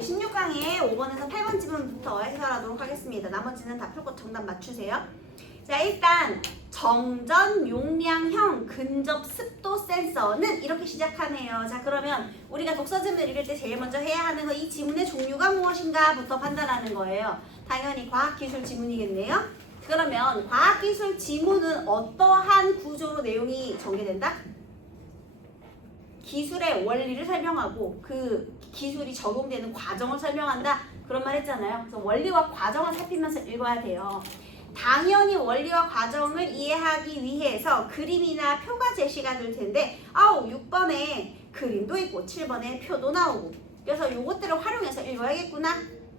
우리 16강에 5번에서 8번 지문부터 해설하도록 하겠습니다. 나머지는 다 풀고 정답 맞추세요. 자, 일단 정전 용량형 근접 습도 센서는 이렇게 시작하네요. 자, 그러면 우리가 독서지문을 읽을 때 제일 먼저 해야 하는 거 이 지문의 종류가 무엇인가부터 판단하는 거예요. 당연히 과학기술 지문이겠네요. 그러면 과학기술 지문은 어떠한 구조로 내용이 전개된다? 기술의 원리를 설명하고 그 기술이 적용되는 과정을 설명한다. 그런 말 했잖아요. 그래서 원리와 과정을 살피면서 읽어야 돼요. 당연히 원리와 과정을 이해하기 위해서 그림이나 표가 제시가 될 텐데 6번에 그림도 있고 7번에 표도 나오고 그래서 요것들을 활용해서 읽어야겠구나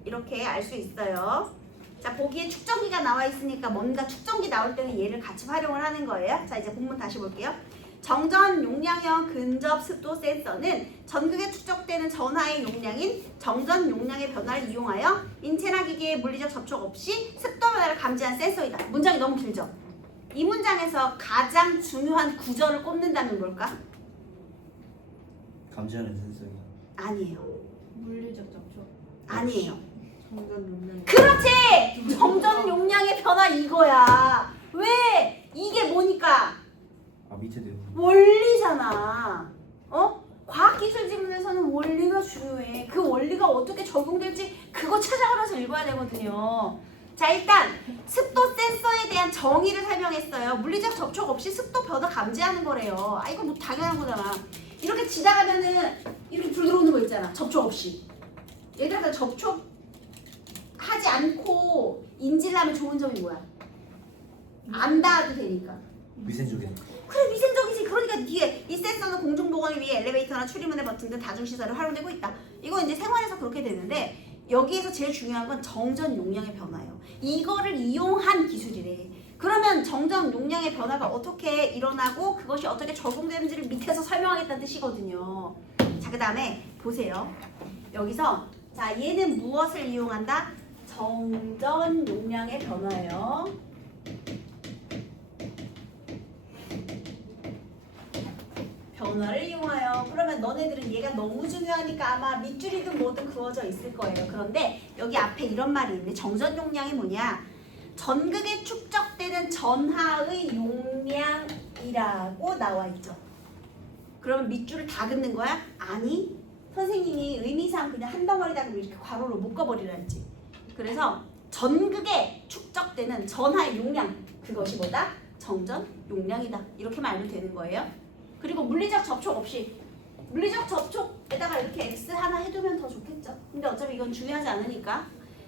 이렇게 알 수 있어요. 자, 보기에 축전기가 나와 있으니까 뭔가 축전기 나올 때는 얘를 같이 활용을 하는 거예요. 자, 이제 본문 다시 볼게요. 정전 용량형 근접 습도 센서는 전극에 축적되는 전하의 용량인 정전 용량의 변화를 이용하여 인체나 기기의 물리적 접촉 없이 습도 변화를 감지한 센서이다. 문장이 너무 길죠? 이 문장에서 가장 중요한 구절을 꼽는다면 뭘까? 감지하는 센서가 아니에요. 물리적 접촉. 아니에요. 정전 용량. 그렇지! 정전 용량의 변화 이거야. 왜? 이게 뭐니까? 밑에 내용 원리잖아. 과학기술 지문에서는 원리가 중요해. 그 원리가 어떻게 적용될지 그거 찾아가면서 읽어야 되거든요. 자, 일단 습도 센서에 대한 정의를 설명했어요. 물리적 접촉 없이 습도 변화 감지하는 거래요. 이거 뭐 당연한 거잖아. 이렇게 지나가면은 이렇게 불 들어오는 거 있잖아. 접촉 없이. 얘들아, 접촉하지 않고 인지를 하면 좋은 점이 뭐야? 안 닿아도 되니까. 위생적이니까. 그래, 위생적이지. 그러니까 뒤에 이 센서는 공중보건을 위해 엘리베이터나 출입문의 버튼 등 다중시설을 활용되고 있다. 이거 이제 생활에서 그렇게 되는데 여기에서 제일 중요한 건 정전 용량의 변화예요. 이거를 이용한 기술이래. 그러면 정전 용량의 변화가 어떻게 일어나고 그것이 어떻게 적용되는지를 밑에서 설명하겠다는 뜻이거든요. 자, 그 다음에 보세요. 여기서 자, 얘는 무엇을 이용한다? 정전 용량의 변화예요. 변화를 이용하여. 그러면 너네들은 얘가 너무 중요하니까 아마 밑줄이든 뭐든 그어져 있을 거예요. 그런데 여기 앞에 이런 말이 있는데 정전 용량이 뭐냐? 전극에 축적되는 전하의 용량이라고 나와 있죠. 그러면 밑줄을 다 긋는 거야? 아니, 선생님이 의미상 그냥 한 덩어리다 그러면 이렇게 괄호로 묶어버리라 했지. 그래서 전극에 축적되는 전하의 용량, 그것이 뭐다? 정전 용량이다. 이렇게만 알면 되는 거예요. 그리고 물리적 접촉 없이, 물리적 접촉에다가 이렇게 X 하나 해두면 더 좋겠죠. 근데 어차피 이건 중요하지 않으니까.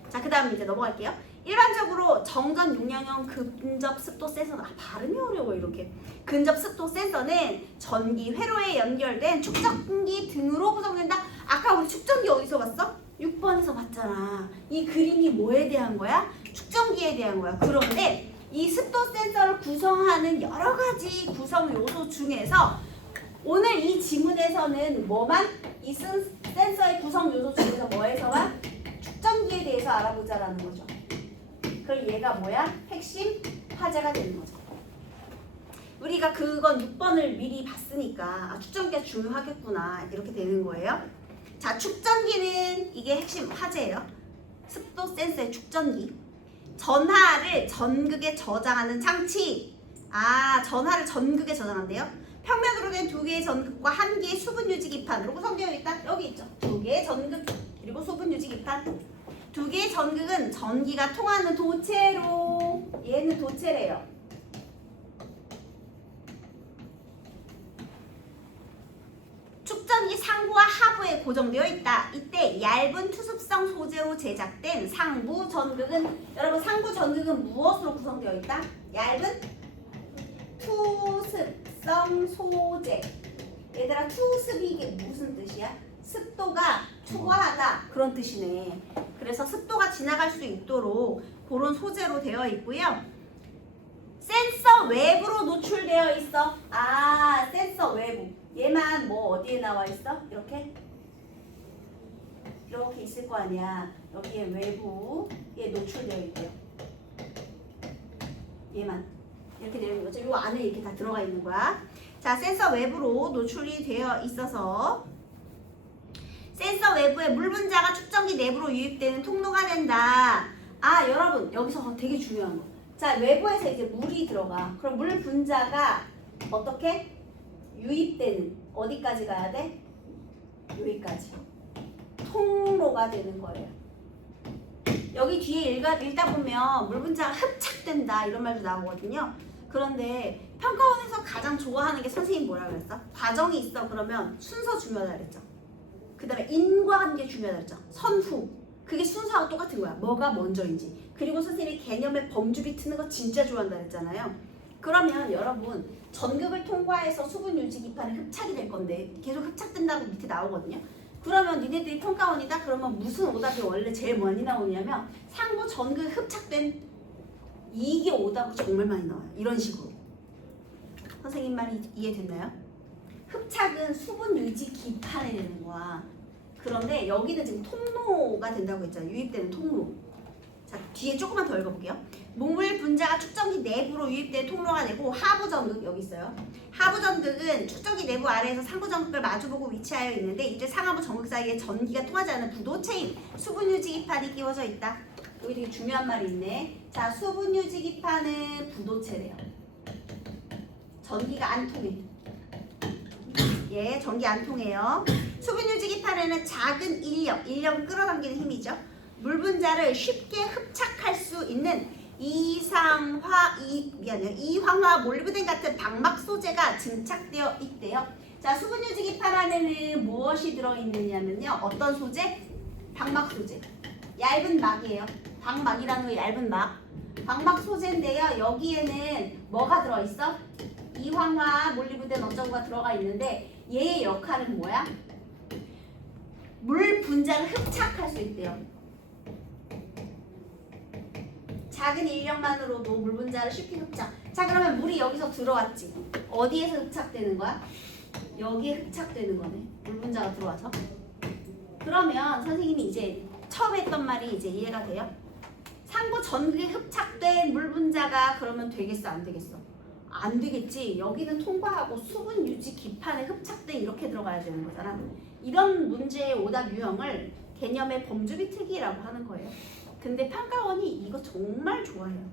자, 그 다음 이제 넘어갈게요. 일반적으로 정전 용량형 근접 습도 센서는 발음이 어려워 이렇게. 근접 습도 센서는 전기 회로에 연결된 축전기 등으로 구성된다. 아까 우리 축전기 어디서 봤어? 6번에서 봤잖아. 이 그림이 뭐에 대한 거야? 축전기에 대한 거야. 그런데 이 습도 센서를 구성하는 여러 가지 구성 요소 중에서 오늘 이 지문에서는 뭐만? 이 센서의 구성 요소 중에서 뭐에서만? 축전기에 대해서 알아보자라는 거죠. 그럼 얘가 뭐야? 핵심 화제가 되는 거죠. 우리가 그건 6번을 미리 봤으니까 축전기가 중요하겠구나 이렇게 되는 거예요. 자, 축전기는 이게 핵심 화제예요. 습도 센서의 축전기. 전하를 전극에 저장하는 장치. 전하를 전극에 저장한대요. 평면으로 된 2개의 전극과 1개의 수분 유지 기판으로 구성되어 있다. 여기 있죠. 2개의 전극 그리고 수분 유지 기판. 2개의 전극은 전기가 통하는 도체로, 얘는 도체래요. 축전기 상부와 하부에 고정되어 있다. 이때 얇은 투습성 소재로 제작된 상부 전극은, 여러분 상부 전극은 무엇으로 구성되어 있다? 얇은 투습성 소재. 얘들아, 투습이 이게 무슨 뜻이야? 습도가 초과하다 그런 뜻이네. 그래서 습도가 지나갈 수 있도록 그런 소재로 되어 있고요. 센서 외부로 노출되어 있어. 센서 외부. 얘만 뭐 어디에 나와 있어? 이렇게 있을 거 아니야. 여기에 외부에 노출되어 있대요. 얘만 이렇게 되는 거죠. 요 안에 이렇게 다 들어가 있는 거야. 자, 센서 외부로 노출이 되어 있어서 센서 센서 외부에 물 분자가 축전기 내부로 유입되는 통로가 된다. 아 여러분 여기서 되게 중요한 거. 자 외부에서 이제 물이 들어가. 그럼 물 분자가 어떻게 유입되는 어디까지 가야 돼? 여기까지. 통로가 되는 거예요. 여기 뒤에 읽다 보면 물 분자가 흡착된다 이런 말도 나오거든요. 그런데 평가원에서 가장 좋아하는 게 선생님 뭐라 그랬어? 과정이 있어 그러면 순서 중요하다 그랬죠. 그 다음에 인과관계 중요하다 그랬죠. 선후. 그게 순서하고 똑같은 거야. 뭐가 먼저인지. 그리고 선생님이 개념에 범주비 트는 거 진짜 좋아한다 그랬잖아요. 그러면 여러분 전극을 통과해서 수분 유지 기판은 흡착이 될 건데 계속 흡착된다고 밑에 나오거든요. 그러면 니네들이 평가원이다? 그러면 무슨 오답이 원래 제일 많이 나오냐면 상부 전극 흡착된 이게 오답이 정말 많이 나와요. 이런 식으로. 선생님 말이 이해됐나요? 흡착은 수분 유지 기판에 되는 거야. 그런데 여기는 지금 통로가 된다고 했잖아요. 유입되는 통로. 자, 뒤에 조금만 더 읽어볼게요. 물 분자가 축전기 내부로 유입된 통로가 되고 하부 전극 여기 있어요. 하부 전극은 축전기 내부 아래에서 상부 전극을 마주보고 위치하여 있는데 이때 상하부 전극 사이에 전기가 통하지 않는 부도체인 수분 유지 기판이 끼워져 있다. 여기 되게 중요한 말이 있네. 자, 수분 유지 기판은 부도체래요. 전기가 안 통해. 예, 전기 안 통해요. 수분 유지 기판에는 작은 인력을 끌어당기는 힘이죠. 물 분자를 쉽게 흡착할 수 있는 이황화 몰리브덴 같은 방막 소재가 증착되어 있대요. 자, 수분 유지 기판 안에는 무엇이 들어있느냐면요. 어떤 소재? 방막 소재. 얇은 막이에요. 방막이라는 거 얇은 막. 방막 소재인데요. 여기에는 뭐가 들어있어? 이황화 몰리브덴 어쩌고가 들어가 있는데 얘의 역할은 뭐야? 물 분자를 흡착할 수 있대요. 작은 인력만으로도 물 분자를 쉽게 흡착. 자 그러면 물이 여기서 들어왔지. 어디에서 흡착되는 거야? 여기에 흡착되는 거네. 물 분자가 들어와서. 그러면 선생님이 이제 처음 했던 말이 이제 이해가 돼요? 상부 전극에 흡착된 물 분자가 그러면 되겠어 안 되겠어? 안 되겠지. 여기는 통과하고 수분 유지 기판에 흡착돼 이렇게 들어가야 되는 거잖아. 이런 문제의 오답 유형을 개념의 범주비 특이라고 하는 거예요. 근데 평가원이 이거 정말 좋아해요.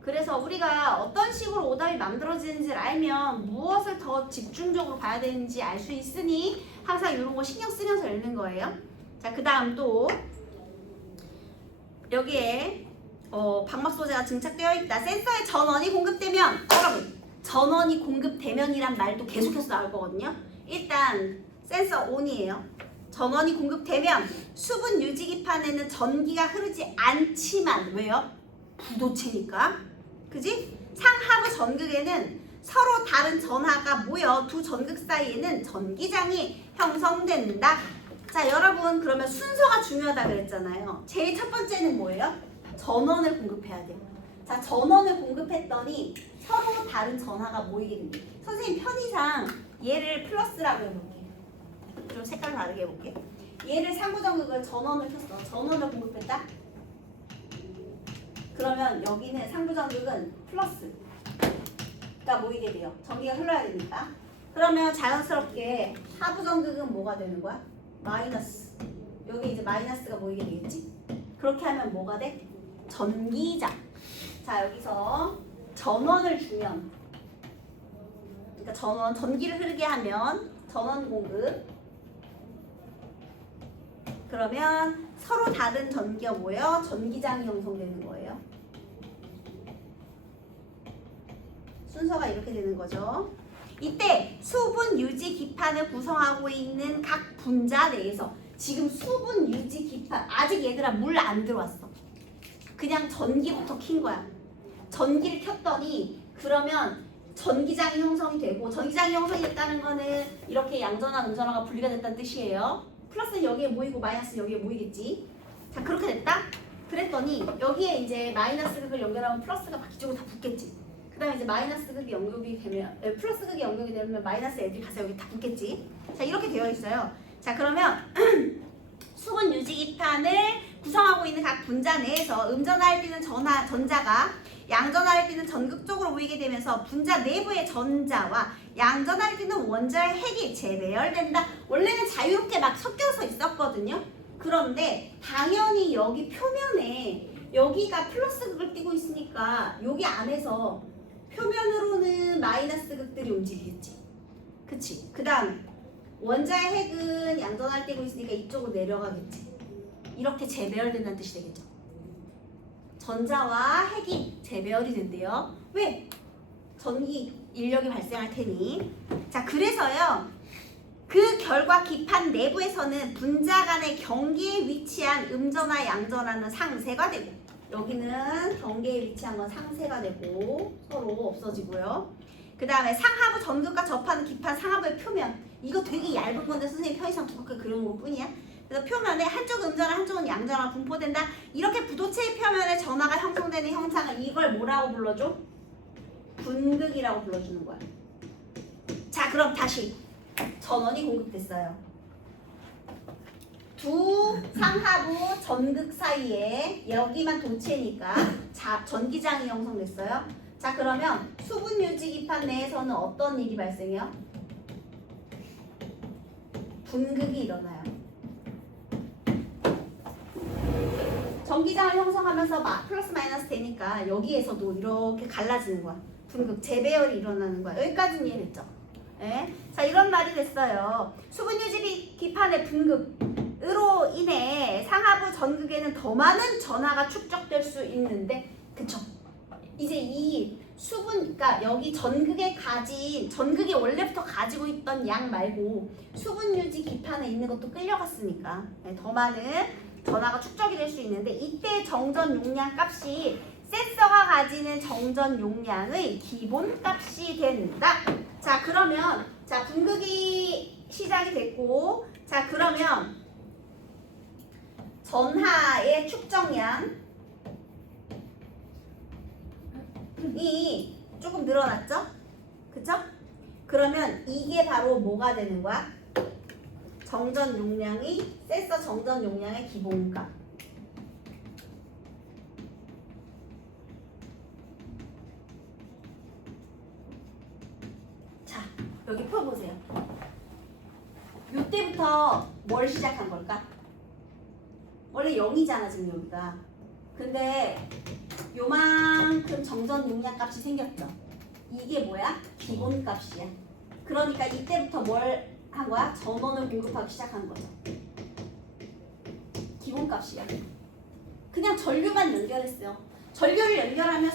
그래서 우리가 어떤 식으로 오답이 만들어지는지를 알면 무엇을 더 집중적으로 봐야 되는지 알 수 있으니 항상 이런 거 신경 쓰면서 읽는 거예요. 자, 그 다음 또 여기에 방막 소재가 증착되어 있다. 센서에 전원이 공급되면 여러분 전원이 공급되면이란 말도 계속해서 나올 거거든요. 일단 센서 ON이에요. 전원이 공급되면 수분 유지 기판에는 전기가 흐르지 않지만 왜요? 부도체니까. 그지? 상하부 전극에는 서로 다른 전하가 모여 두 전극 사이에는 전기장이 형성된다. 자 여러분 그러면 순서가 중요하다 그랬잖아요. 제일 첫 번째는 뭐예요? 전원을 공급해야 돼요. 자 전원을 공급했더니 서로 다른 전하가 모이게 됩니다. 선생님 편의상 얘를 플러스라고 해볼게요. 좀 색깔 다르게 해볼게. 얘를 상부 전극을 전원을 켰어. 전원을 공급했다. 그러면 여기는 상부 전극은 플러스가 모이게 돼요. 전기가 흘러야 되니까. 그러면 자연스럽게 하부 전극은 뭐가 되는 거야? 마이너스. 여기 이제 마이너스가 모이게 되겠지? 그렇게 하면 뭐가 돼? 전기장. 자 여기서 전원을 주면 그러니까 전기를 흐르게 하면 전원 공급. 그러면 서로 다른 전기가 모여 전기장이 형성되는 거예요. 순서가 이렇게 되는 거죠. 이때 수분 유지 기판을 구성하고 있는 각 분자 내에서 지금 수분 유지 기판 아직 얘들아 물 안 들어왔어. 그냥 전기부터 킨 거야. 전기를 켰더니 그러면 전기장이 형성이 되고 전기장이 형성이 됐다는 거는 이렇게 양전화, 음전화가 분리가 됐다는 뜻이에요. 플러스는 여기에 모이고 마이너스는 여기에 모이겠지. 자 그렇게 됐다? 그랬더니 여기에 이제 마이너스 극을 연결하면 플러스가 바퀴쪽으로 다 붙겠지. 그 다음에 이제 마이너스 극이 연결이 되면 플러스 극이 연결이 되면 마이너스 애들이 가서 여기 다 붙겠지. 자 이렇게 되어 있어요. 자 그러면 수분 유지 기판을 구성하고 있는 각 분자 내에서 음전화할 때는 전자가 양전화할 때는 전극 쪽으로 모이게 되면서 분자 내부의 전자와 양전할 때는 원자의 핵이 재배열된다. 원래는 자유롭게 막 섞여서 있었거든요. 그런데 당연히 여기 표면에 여기가 플러스 극을 띠고 있으니까 여기 안에서 표면으로는 마이너스 극들이 움직이겠지. 그치? 그 다음 원자의 핵은 양전할 띠고 있으니까 이쪽으로 내려가겠지. 이렇게 재배열된다는 뜻이 되겠죠. 전자와 핵이 재배열이 된대요. 왜? 전기 인력이 발생할 테니. 자, 그래서요. 그 결과 기판 내부에서는 분자 간의 경계에 위치한 음전화 양전하는 상쇄가 되고, 여기는 경계에 위치한 건 상쇄가 되고 서로 없어지고요. 그 다음에 상하부 전극과 접하는 기판 상하부의 표면, 이거 되게 얇은 건데 선생님 편의상 두껍게 그려놓은 것 뿐이야. 그래서 표면에 한쪽은 음전화 한쪽은 양전화 분포된다. 이렇게 부도체의 표면에 전하가 형성되는 형상을 이걸 뭐라고 불러줘? 분극이라고 불러주는 거야. 자, 그럼 다시 전원이 공급됐어요. 두 상하부 전극 사이에 여기만 도체니까 전기장이 형성됐어요. 자, 그러면 수분 유지 기판 내에서는 어떤 일이 발생해요? 분극이 일어나요. 전기장을 형성하면서 플러스 마이너스 되니까 여기에서도 이렇게 갈라지는 거야. 분극, 재배열이 일어나는 거야. 여기까지는 이해됐죠? 네? 자, 이런 말이 됐어요. 수분 유지 기판의 분극으로 인해 상하부 전극에는 더 많은 전하가 축적될 수 있는데, 그쵸? 이제 이 수분, 그러니까 여기 전극이 원래부터 가지고 있던 양 말고 수분 유지 기판에 있는 것도 끌려갔으니까 더 많은 전하가 축적이 될 수 있는데, 이때 정전 용량 값이 센서가 가지는 정전 용량의 기본 값이 된다. 자, 그러면 분극이 시작이 됐고, 자, 그러면 전하의 축적량이 조금 늘어났죠? 그쵸? 그러면 이게 바로 뭐가 되는 거야? 정전 용량이 센서 정전 용량의 기본값. 자, 여기 풀어보세요. 요때부터 뭘 시작한 걸까? 원래 0이잖아 지금 여기가. 근데 요만큼 정전 용량 값이 생겼죠. 이게 뭐야? 기본값이야. 그러니까 이때부터 뭘 한 거야? 전원을 공급하기 시작한 거죠. 기본값이야. 그냥 전류만 연결했어요. 전류를 연결하면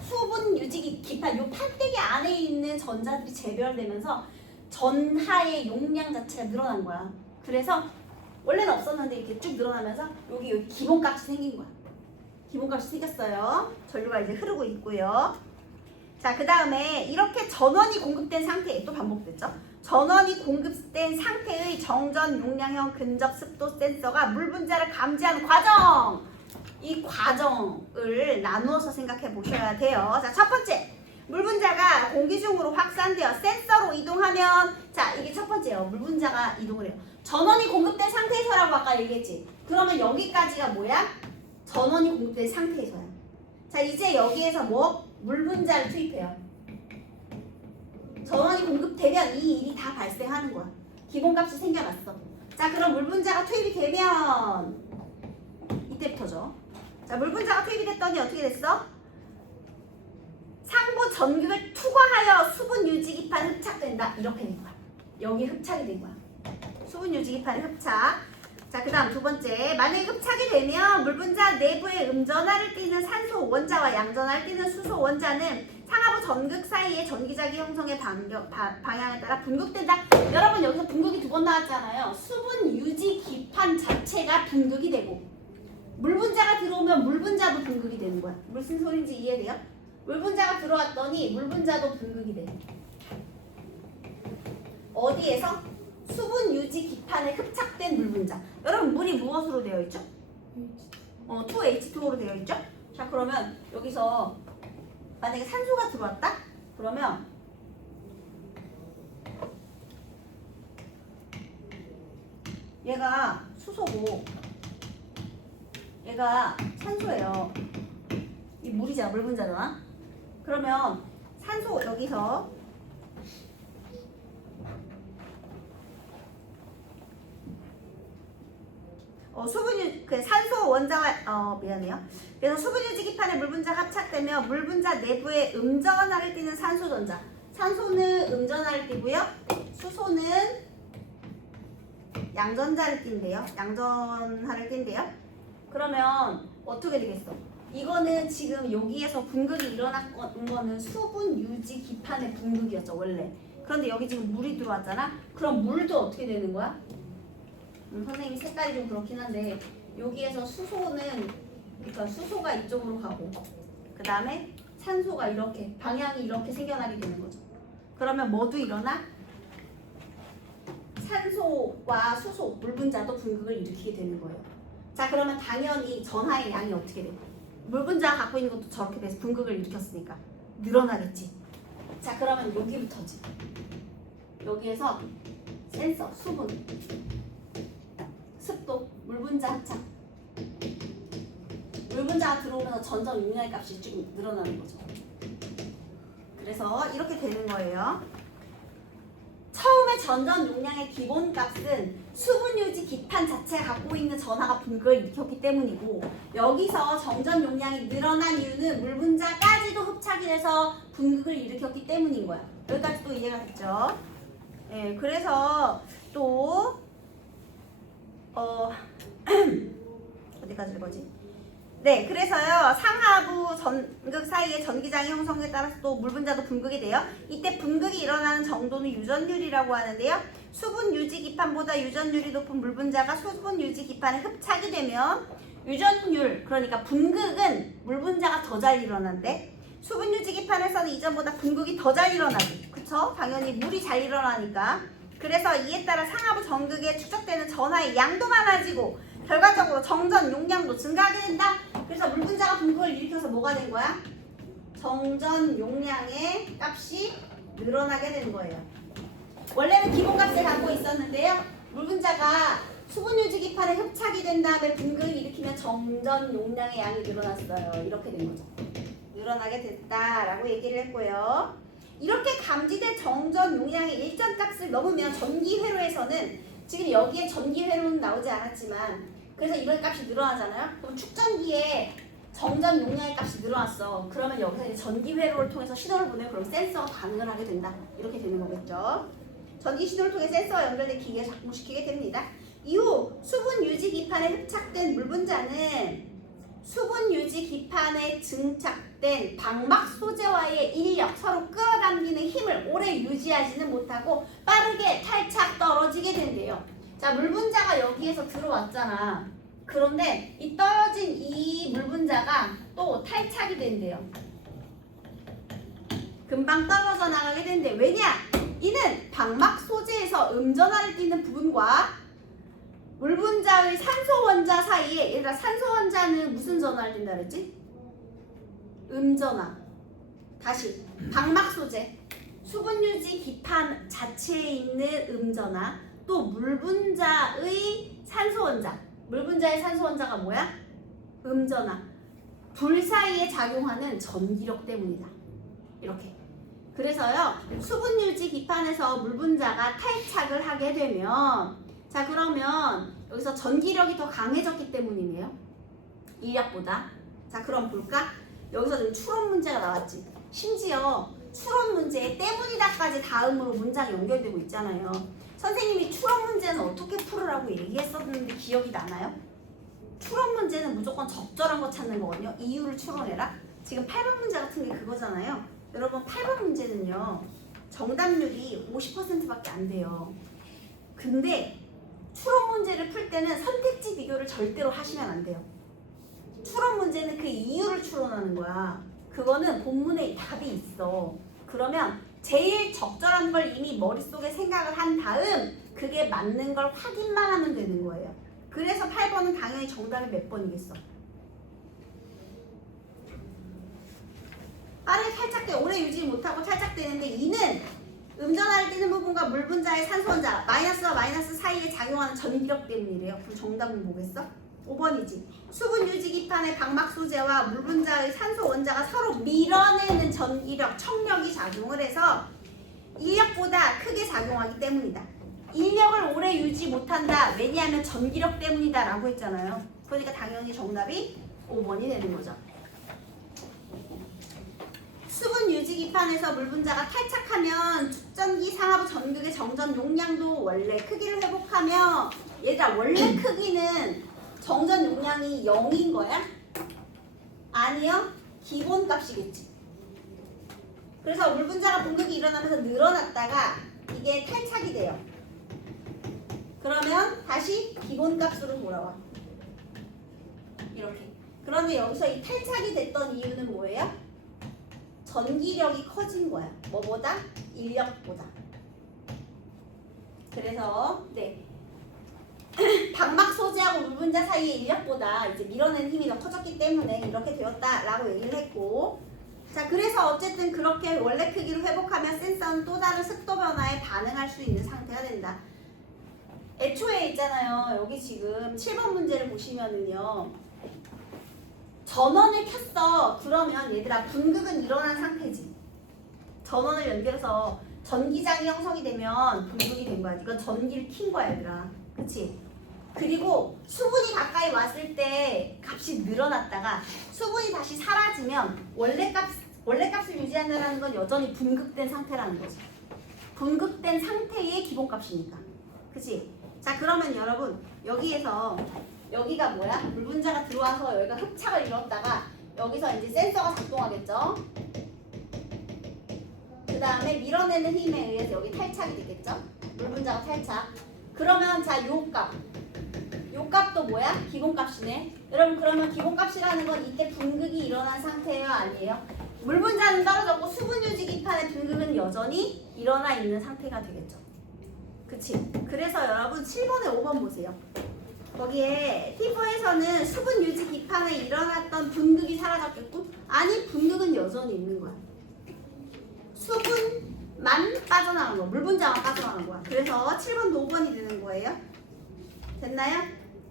수분 유지 기판 요 판때기 안에 있는 전자들이 재별되면서 전하의 용량 자체가 늘어난 거야. 그래서 원래는 없었는데 이렇게 쭉 늘어나면서 여기 기본값이 생긴 거야. 기본값이 생겼어요. 전류가 이제 흐르고 있고요. 자, 그 다음에 이렇게 전원이 공급된 상태에 또 반복됐죠. 전원이 공급된 상태의 정전 용량형 근접 습도 센서가 물 분자를 감지하는 과정. 이 과정을 나누어서 생각해 보셔야 돼요. 자, 첫 번째. 물 분자가 공기 중으로 확산되어 센서로 이동하면, 자, 이게 첫 번째예요. 물 분자가 이동을 해요. 전원이 공급된 상태에서라고 아까 얘기했지. 그러면 여기까지가 뭐야? 전원이 공급된 상태에서야. 자, 이제 여기에서 물 분자를 투입해요. 전원이 공급되면 이 일이 다 발생하는 거야. 기본값이 생겨났어. 자, 그럼 물 분자가 투입이 되면 이때부터죠. 자, 물 분자가 투입이 됐더니 어떻게 됐어? 상부 전극을 투과하여 수분 유지 기판 흡착된다. 이렇게 된 거야. 여기 흡착이 된 거야. 수분 유지 기판 흡착. 자, 그 다음 두 번째. 만약에 흡착이 되면 물 분자 내부에 음전하를 띠는 산소 원자와 양전하를 띠는 수소 원자는 상하부 전극 사이의 전기자기 형성의 방향에 따라 분극된다. 여러분, 여기서 분극이 두 번 나왔잖아요. 수분 유지 기판 자체가 분극이 되고, 물 분자가 들어오면 물 분자도 분극이 되는 거야. 무슨 소리인지 이해돼요? 물 분자가 들어왔더니 물 분자도 분극이 돼. 어디에서? 수분 유지 기판에 흡착된 물 분자. 여러분, 물이 무엇으로 되어 있죠? 2H2O로 되어 있죠? 자, 그러면 여기서 만약에 산소가 들어왔다? 그러면 얘가 수소고 얘가 산소예요. 이 물이잖아, 물 분자잖아. 그러면 산소 여기서 그 산소 원자와 미안해요. 그래서 수분 유지 기판에 물 분자가 합착되면 물 분자 내부에 음전하를 띠는 산소 전자. 산소는 음전하를 띠고요. 수소는 양전자를 띈대요. 양전하를 띈대요. 그러면 어떻게 되겠어? 이거는 지금 여기에서 분극이 일어났던 거는 수분 유지 기판의 분극이었죠 원래. 그런데 여기 지금 물이 들어왔잖아. 그럼 물도 어떻게 되는 거야? 선생님 색깔이 좀 그렇긴 한데 여기에서 수소는 그러니까 수소가 이쪽으로 가고 그 다음에 산소가 이렇게 방향이 이렇게 생겨나게 되는 거죠. 그러면 뭐도 일어나? 산소와 수소 물 분자도 분극을 일으키게 되는 거예요. 자 그러면 당연히 전하의 양이 어떻게 돼? 물 분자가 갖고 있는 것도 저렇게 돼서 분극을 일으켰으니까 늘어나겠지. 자 그러면 여기부터지. 여기에서 센서, 수분, 습도, 물 분자 합착. 물 분자가 들어오면서 전전 용량의 값이 쭉 늘어나는 거죠. 그래서 이렇게 되는 거예요. 처음에 전전 용량의 기본 값은 수분 유지 기판 자체가 갖고 있는 전하가 분극을 일으켰기 때문이고 여기서 정전 용량이 늘어난 이유는 물 분자까지도 흡착이 돼서 분극을 일으켰기 때문인 거야. 여기까지 또 이해가 됐죠? 예, 그래서 또 어디까지 읽어지? 네, 그래서요 상하부 전극 사이의 전기장의 형성에 따라서 또 물 분자도 분극이 돼요. 이때 분극이 일어나는 정도는 유전율이라고 하는데요. 수분 유지 기판보다 유전율이 높은 물 분자가 수분 유지 기판에 흡착이 되면 유전율, 그러니까 분극은 물 분자가 더 잘 일어난대. 수분 유지 기판에서는 이전보다 분극이 더 잘 일어나지. 그쵸? 당연히 물이 잘 일어나니까. 그래서 이에 따라 상하부 전극에 축적되는 전하의 양도 많아지고 결과적으로 정전 용량도 증가하게 된다. 그래서 물 분자가 분극을 일으켜서 뭐가 된 거야? 정전 용량의 값이 늘어나게 되는 거예요. 원래는 기본값을 갖고 있었는데요. 물 분자가 수분 유지 기판에 흡착이 된 다음에 분극을 일으키면 정전 용량의 양이 늘어났어요. 이렇게 된 거죠. 늘어나게 됐다라고 얘기를 했고요. 이렇게 감지된 정전 용량의 일정 값을 넘으면 전기 회로에서는 지금 여기에 전기 회로는 나오지 않았지만 그래서 이런 값이 늘어나잖아요. 그럼 축전기에 정전 용량의 값이 늘어났어. 그러면 여기서 이제 전기 회로를 통해서 신호를 보내면 그럼 센서가 반응을 하게 된다. 이렇게 되는 거겠죠. 전기 신호를 통해 센서와 연결된 기계에 작동시키게 됩니다. 이후 수분 유지 기판에 흡착된 물 분자는 수분 유지 기판에 증착된 방막 소재와의 인력, 서로 끌어당기는 힘을 오래 유지하지는 못하고 빠르게 탈착 떨어지게 된대요. 자, 물 분자가 여기에서 들어왔잖아. 그런데 이 떨어진 이 물 분자가 또 탈착이 된대요. 금방 떨어져 나가게 된대. 왜냐? 이는 방막 소재에서 음전하를 띠는 부분과 물 분자의 산소 원자 사이에, 얘들아 산소 원자는 무슨 전하를 띈다 그랬지? 음전하. 다시 방막 소재, 수분 유지 기판 자체에 있는 음전하, 또 물 분자의 산소 원자. 물 분자의 산소 원자가 뭐야? 음전하. 둘 사이에 작용하는 전기력 때문이다. 이렇게. 그래서요 수분 유지 기판에서 물 분자가 탈착을 하게 되면, 자 그러면 여기서 전기력이 더 강해졌기 때문이네요. 인력보다. 자 그럼 볼까? 여기서 지금 추론 문제가 나왔지. 심지어 추론 문제에 때문이다까지 다음으로 문장이 연결되고 있잖아요. 선생님이 추론 문제는 어떻게 풀으라고 얘기했었는데 기억이 나나요? 추론 문제는 무조건 적절한 거 찾는 거거든요. 이유를 추론해라. 지금 8번 문제 같은 게 그거잖아요. 여러분 8번 문제는요 정답률이 50%밖에 안 돼요. 근데 추론 문제를 풀 때는 선택지 비교를 절대로 하시면 안 돼요. 추론 문제는 그 이유를 추론하는 거야. 그거는 본문에 답이 있어. 그러면 제일 적절한 걸 이미 머릿속에 생각을 한 다음 그게 맞는 걸 확인만 하면 되는 거예요. 그래서 8번은 당연히 정답이 몇 번이겠어? 빠르게 탈착돼 오래 유지 못하고 탈착되는데 2는 음전하를 띠는 부분과 물 분자의 산소 원자 마이너스와 마이너스 사이에 작용하는 전기력 때문이래요. 그럼 정답은 뭐겠어? 5번이지. 수분 유지 기판의 방막 소재와 물 분자의 산소 원자가 서로 밀어내는 전기력, 청력이 작용을 해서 인력보다 크게 작용하기 때문이다. 인력을 오래 유지 못한다. 왜냐하면 전기력 때문이다 라고 했잖아요. 그러니까 당연히 정답이 5번이 되는 거죠. 수분 유지 기판에서 물 분자가 탈착하면 축전기 상하부 전극의 정전 용량도 원래 크기를 회복하며 얘들아 원래 크기는 정전 용량이 0인 거야? 아니요. 기본값이겠지. 그래서 물 분자가 분극이 일어나면서 늘어났다가 이게 탈착이 돼요. 그러면 다시 기본값으로 돌아와. 이렇게. 그런데 여기서 이 탈착이 됐던 이유는 뭐예요? 전기력이 커진 거야. 뭐보다? 인력보다. 그래서 네. 방막 소재하고 물 분자 사이의 인력보다 이제 밀어내는 힘이 더 커졌기 때문에 이렇게 되었다라고 얘기를 했고, 자 그래서 어쨌든 그렇게 원래 크기를 회복하면 센서는 또 다른 습도 변화에 반응할 수 있는 상태가 된다. 애초에 있잖아요. 여기 지금 7번 문제를 보시면은요. 전원을 켰어. 그러면 얘들아 분극은 일어난 상태지. 전원을 연결해서 전기장이 형성이 되면 분극이 된 거야. 이건 전기를 킨 거야 얘들아. 그치? 그리고 수분이 가까이 왔을 때 값이 늘어났다가 수분이 다시 사라지면 원래 값을 유지한다는 건 여전히 분극된 상태라는 거지. 분극된 상태의 기본값이니까. 그치? 자 그러면 여러분 여기에서 여기가 뭐야? 물 분자가 들어와서 여기가 흡착을 이뤘다가 여기서 이제 센서가 작동하겠죠? 그 다음에 밀어내는 힘에 의해서 여기 탈착이 되겠죠? 물 분자가 탈착. 그러면 자 요 값도 뭐야? 기본값이네. 여러분 그러면 기본값이라는 건 이때 분극이 일어난 상태예요? 아니에요? 물 분자는 떨어졌고 수분 유지 기판의 분극은 여전히 일어나 있는 상태가 되겠죠. 그치? 그래서 여러분 7번에 5번 보세요. 거기에 T4에서는 수분 유지 기판에 일어났던 분극이 사라졌겠고, 아니 분극은 여전히 있는 거야. 수분만 빠져나간 거야. 물 분자만 빠져나간 거야. 그래서 7번도 5번이 되는 거예요. 됐나요?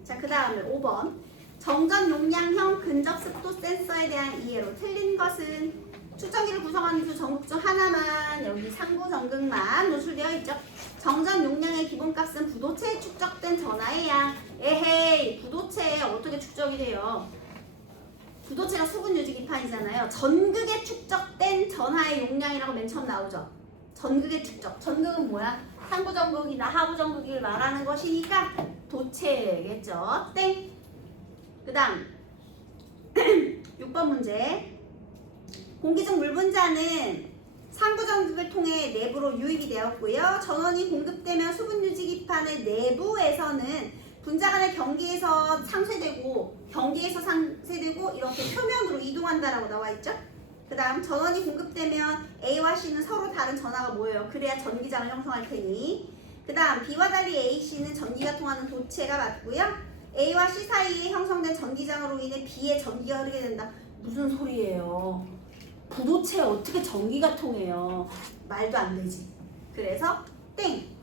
자, 그 다음에 5번. 정전 용량형 근접 습도 센서에 대한 이해로 틀린 것은 축전기를 구성하는 두 전극 중 하나만, 여기 상부 전극만 노출되어 있죠. 정전 용량의 기본값은 부도체에 축적된 전하의 양. 에헤이, 부도체에 어떻게 축적이 돼요? 부도체가 수분 유지 기판이잖아요. 전극에 축적된 전하의 용량이라고 맨 처음 나오죠. 전극의 축적. 전극은 뭐야? 상부 전극이나 하부 전극을 말하는 것이니까 도체겠죠. 땡. 그 다음 6번 문제. 공기 중 물 분자는 상부 전극을 통해 내부로 유입이 되었고요. 전원이 공급되면 수분 유지 기판의 내부에서는 분자 간의 경계에서 상쇄되고 이렇게 표면으로 이동한다라고 나와 있죠. 그 다음 전원이 공급되면 A와 C는 서로 다른 전하가 모여요. 그래야 전기장을 형성할 테니. 그 다음 B와 달리 A, C는 전기가 통하는 도체가 맞고요. A와 C 사이에 형성된 전기장으로 인해 B에 전기가 흐르게 된다. 무슨 소리예요? 부도체에 어떻게 전기가 통해요? 말도 안 되지. 그래서 땡!